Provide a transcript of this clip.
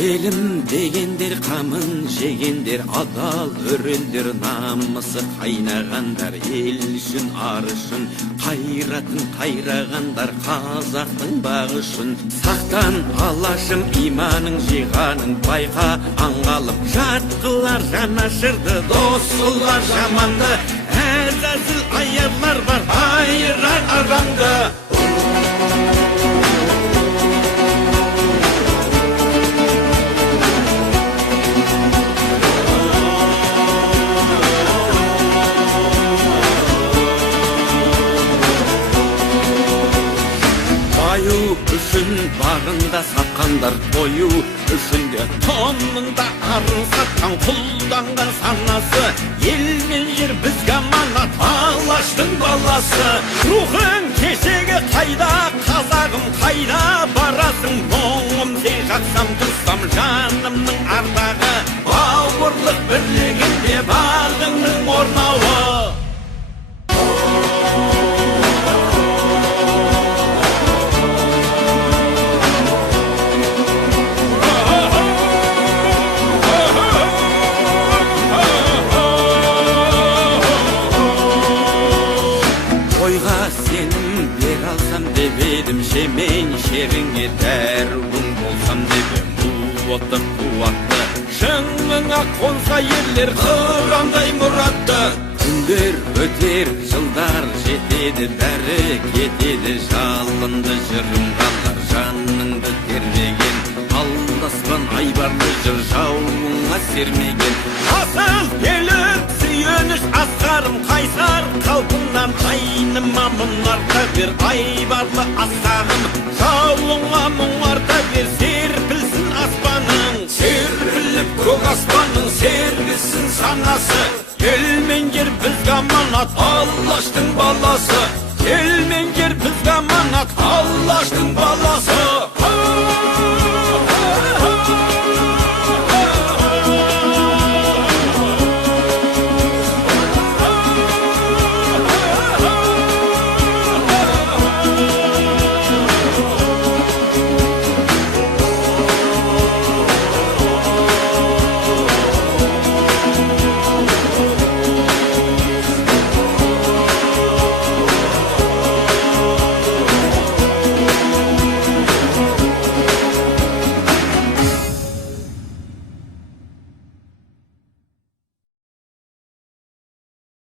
Елім дегендер қамын жегендер, адал өрендер, намысы қайнағандар, ел үшін ар үшін қайратын қайрағандар, қазақтың бағы үшін. Сақтан алашым иманың жиғанын байқа, аңғалып жатқылар жанашырды, дос қылар жаманды, әзәзіл аярлар бар айырар арамды. Баю үшін барында сатқандар, тою үшін де тонында арын сатқан, құлданған санасы, ел мен жер бізге аманат, алаштың баласы. Рухың кешегі қайда, қазағым қайда барасың, мұңым сен жақсам тұрсам жанымның ардағы, бауырлық бірлігінде бағыңның орнауы. Ойға сенім бер алсам деп едім, шемен шеріңе дәруің болсам деп едім. Қуатты қуатты шыңыңа қонса ерлер, қырандай мұратты. Күндер өтер, жылдар жетеді, бәрі кетеді, жалынды жырым қалар, жаныңды тербеген, алдаспан айбарлы жыр жауыңа сермеген. Асыл келіп сүйеніш асқарым, қайсар қалпыңнан айныма мұнарта бер, айбарлы асқағым жауыңа мұңарта бер, серпілсін аспаның, серпіліп көк аспаның, сергісін санасы. Ел мен жер бізге аманат, алаштың баласы. Ел мен жер бізге аманат, алаштың баласы.